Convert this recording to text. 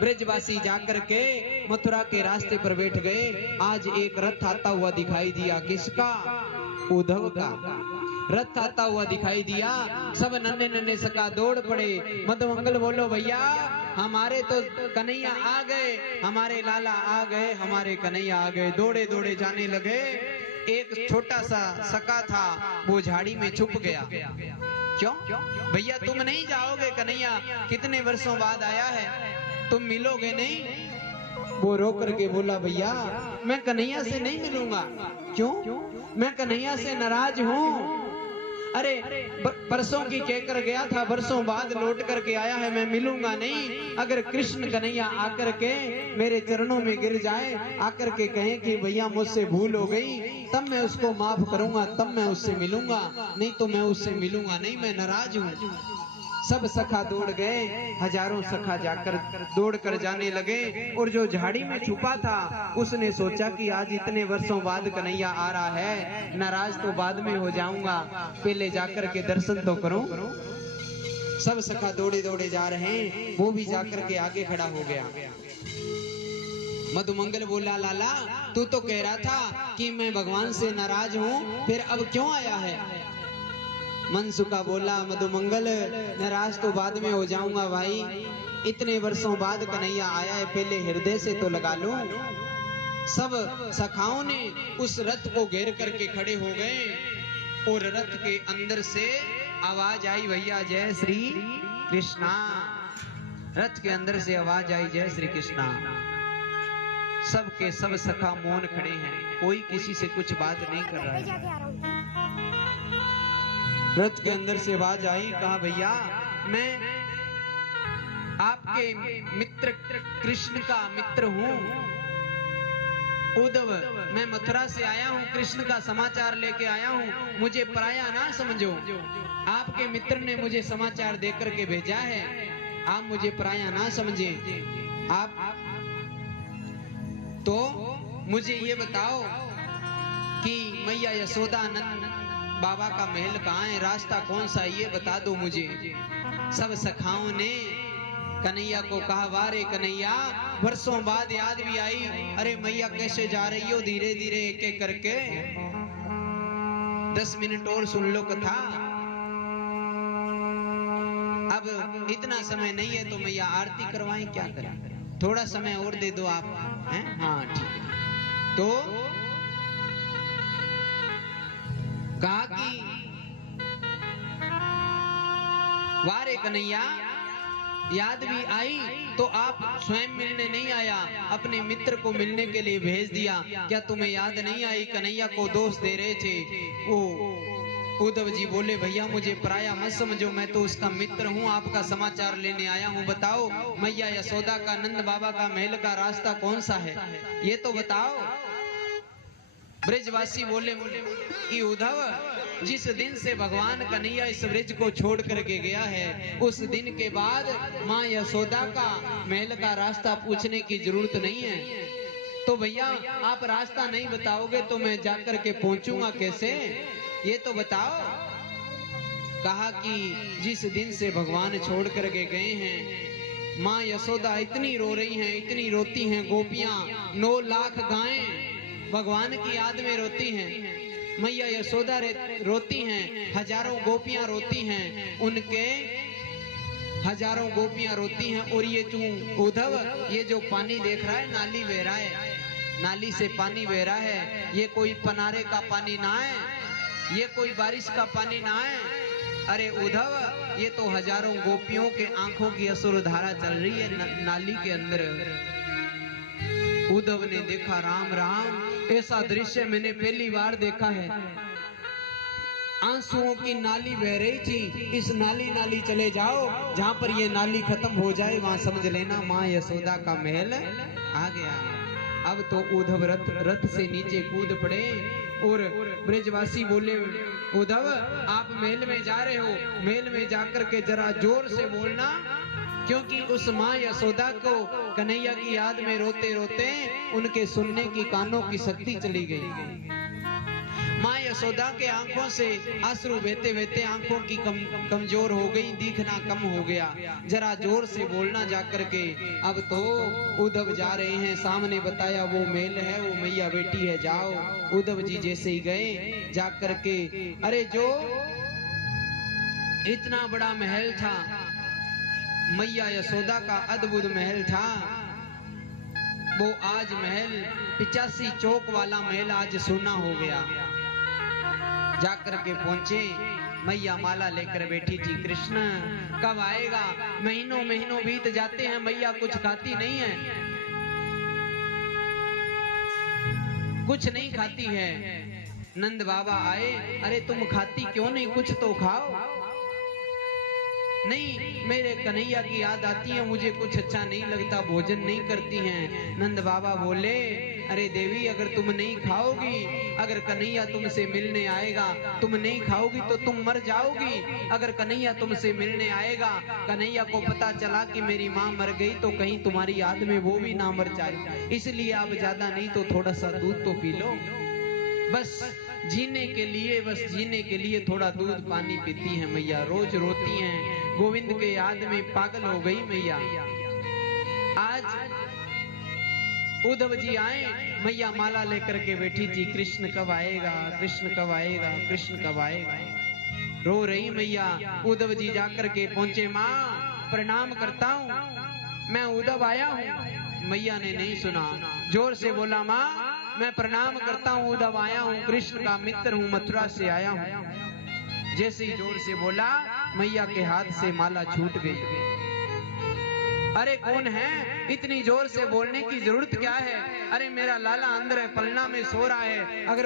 ब्रजवासी जाकर के मथुरा के रास्ते पर बैठ गए। आज एक रथ आता हुआ दिखाई दिया। किसका? उद्धव का रथ आता हुआ दिखाई दिया। सब नन्हे नन्हे सखा दौड़ पड़े। मधुमंगल बोलो भैया हमारे तो कन्हैया आ गए, हमारे लाला आ गए, हमारे कन्हैया आ गए। दौड़े दौड़े जाने लगे। एक छोटा सा सखा था वो झाड़ी में छुप गया। क्यों भैया तुम नहीं जाओगे? कन्हैया कितने वर्षों बाद आया है, तुम मिलोगे नहीं? वो रो करके बोला भैया मैं कन्हैया से नहीं मिलूंगा। क्यों? मैं कन्हैया से नाराज हूँ। अरे परसों की कहकर गया था, वर्षों बाद लौट करके आया है, मैं मिलूंगा नहीं। अगर कृष्ण कन्हैया आकर के मेरे चरणों में गिर जाए, आकर के कहें कि भैया मुझसे भूल हो गई, तब मैं उसको माफ करूंगा, तब मैं उससे मिलूंगा, नहीं तो मैं उससे मिलूंगा नहीं, मैं नाराज हूँ। सब सखा दौड़ गए। हजारों सखा जाकर दौड़ कर जाने लगे। और जो झाड़ी में छुपा था उसने सोचा कि आज इतने वर्षों बाद कन्हैया आ रहा है, नाराज तो बाद में हो जाऊंगा, पहले जाकर के दर्शन तो करूं। सब सखा दौड़े दौड़े जा रहे हैं। वो भी जाकर के आगे खड़ा हो गया। मधुमंगल बोला लाला तू तो कह रहा था कि मैं भगवान से नाराज हूं, फिर अब क्यों आया है? मनसुखा बोला मधुमंगल नाराज तो बाद में हो जाऊंगा भाई, इतने वर्षों बाद कन्हैया आया है, पहले हृदय से तो लगा लूं। सब सखाओं ने उस रथ को घेर करके खड़े हो गए और रथ के अंदर से आवाज आई भैया जय श्री कृष्णा। रथ के अंदर से आवाज आई जय श्री कृष्णा। सब के सब सखा मौन खड़े हैं, कोई किसी से कुछ बात नहीं कर रहा है। रथ के अंदर से आवाज आई, कहा भैया मैं आपके मित्र कृष्ण का मित्र हूँ उद्धव, मैं मथुरा से आया हूँ, कृष्ण का समाचार लेके आया हूँ, मुझे पराया ना समझो। आपके मित्र ने मुझे समाचार देकर के भेजा है, आप मुझे पराया ना समझे। आप तो मुझे ये बताओ कि मैया यशोदा नंद बाबा का महल कहाँ है, रास्ता कौन सा है, ये बता दो मुझे। सब सखाओं ने कन्हैया को कहा वारे कन्हैया वर्षों बाद याद भी आई, अरे मैया कैसे जा रही हो, धीरे धीरे एक एक करके 10 मिनट और सुन लो कथा, अब इतना समय नहीं है तो मैया आरती करवाएं, क्या करें, थोड़ा समय और दे दो आप हैं? हाँ ठीक है। तो कहा कि वारे कन्हैया याद भी आई तो आप स्वयं मिलने नहीं आया, अपने मित्र को मिलने के लिए भेज दिया, क्या तुम्हें याद नहीं आई? कन्हैया को दोष दे रहे थे वो उद्धव जी। बोले भैया मुझे पराया मत समझो, मैं तो उसका मित्र हूँ, आपका समाचार लेने आया हूँ। बताओ मैया यशोदा का नंद बाबा का महल का रास्ता कौन सा है, ये तो बताओ। ब्रजवासी बोले कि उद्धव जिस दिन से भगवान कन्हैया इस ब्रज को छोड़ करके गया है, उस दिन के बाद माँ यशोदा का महल का रास्ता पूछने की जरूरत नहीं है। तो भैया आप रास्ता नहीं बताओगे तो मैं जाकर के पहुंचूंगा कैसे, ये तो बताओ। कहा कि जिस दिन से भगवान छोड़ करके गए हैं, माँ यशोदा इतनी रो रही हैं, इतनी रोती हैं, गोपियां 9 लाख गायें भगवान की याद में रोती हैं, मैया यशोदा रोती हैं, हजारों गोपियां रोती हैं, उनके हजारों गोपियां रोती हैं। और ये तू उद्धव ये जो पानी देख रहा है, नाली बह रहा है, नाली से पानी बह रहा है, ये कोई पनारे का पानी ना है, ये कोई बारिश का पानी ना है। अरे उद्धव ये तो हजारों गोपियों के आंखों की असुर धारा चल रही है नाली के अंदर। उद्धव ने देखा राम राम, ऐसा दृश्य मैंने पहली बार देखा है। आंसुओं की नाली बह रही थी, इस नाली चले जाओ, जहां पर ये नाली खत्म हो जाए वहां समझ लेना माँ यशोदा का महल आ गया। अब तो उद्धव रथ से नीचे कूद पड़े और ब्रजवासी बोले उद्धव आप महल में जा रहे हो, महल में जाकर के जरा जोर से बोलना, क्योंकि उस माँ यशोदा को कन्हैया की याद में रोते रोते उनके सुनने की कानों की शक्ति चली गई। माँ यशोदा के आंखों से अश्रु बहते बहते आंखों की कमजोर हो गई, दिखना कम हो गया। जरा जोर से बोलना जाकर के। अब तो उद्धव जा रहे हैं, सामने बताया वो मेल है, वो मैया बेटी है, जाओ। उद्धव जी जैसे ही गए जाकर के, अरे जो इतना बड़ा महल था, मैया यशोदा का अद्भुत महल था, वो आज महल 85 चौक वाला महल आज सोना हो गया। जाकर के पहुंचे, मैया माला लेकर बैठी थी। कृष्ण कब आएगा? महीनों महीनों बीत जाते हैं, मैया कुछ खाती नहीं है, कुछ नहीं खाती है। नंद बाबा आए, अरे तुम खाती क्यों नहीं, कुछ तो खाओ। नहीं, मेरे कन्हैया की याद आती है, मुझे कुछ अच्छा नहीं लगता, भोजन नहीं करती हैं। नंद बाबा बोले, अरे देवी अगर तुम नहीं खाओगी, अगर कन्हैया तुमसे मिलने आएगा, तुम नहीं खाओगी तो तुम मर जाओगी। अगर कन्हैया तुमसे मिलने आएगा, कन्हैया को पता चला कि मेरी माँ मर गई, तो कहीं तुम्हारी याद में वो भी ना मर जाए। इसलिए आप ज्यादा नहीं तो थोड़ा सा दूध तो पी लो, बस जीने के लिए, बस जीने के लिए थोड़ा दूध पानी पीती है मैया। रोज रोती हैं, गोविंद के याद में पागल हो गई मैया। आज उद्धव जी आए, मैया माला लेकर के बैठी थी। कृष्ण कब आएगा, कृष्ण कब आएगा, कृष्ण कब आएगा, रो रही मैया। उद्धव जी जाकर के पहुंचे, माँ प्रणाम करता हूँ, मैं उद्धव आया हूँ। मैया ने नहीं सुना, जोर से बोला, माँ मैं प्रणाम करता हूँ, उद्धव आया हूँ, कृष्ण का मित्र हूँ, मथुरा से आया हूँ। जैसे ही जोर से बोला, मैया के हाथ से माला छूट गई। अरे कौन है, इतनी जोर से बोलने की जरूरत क्या है? अरे मेरा लाला अंदर है, पलना में सो रहा है, अगर